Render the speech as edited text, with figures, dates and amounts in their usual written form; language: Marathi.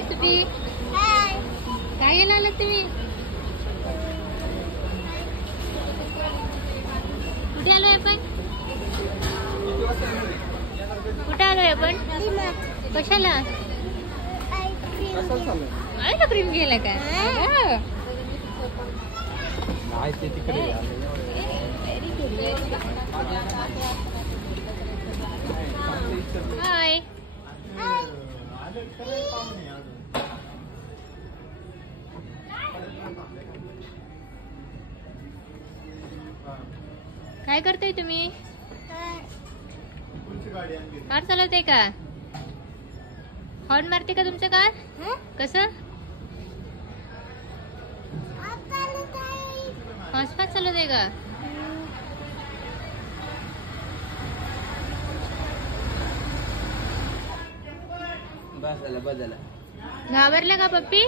हाय सुपी. हाय. काय घ्यायला आलात तुम्ही? कुठे आलोय आपण? कुठे आलोय आपण? कशाला? आईस्क्रीम घ्यायला का? हाय. काय करताय तुम्ही? कार चालवते का? हॉर्न मारते का तुमचं कार? कसं? हॉर्सपास चालवते का? घाबरला का पप्पी?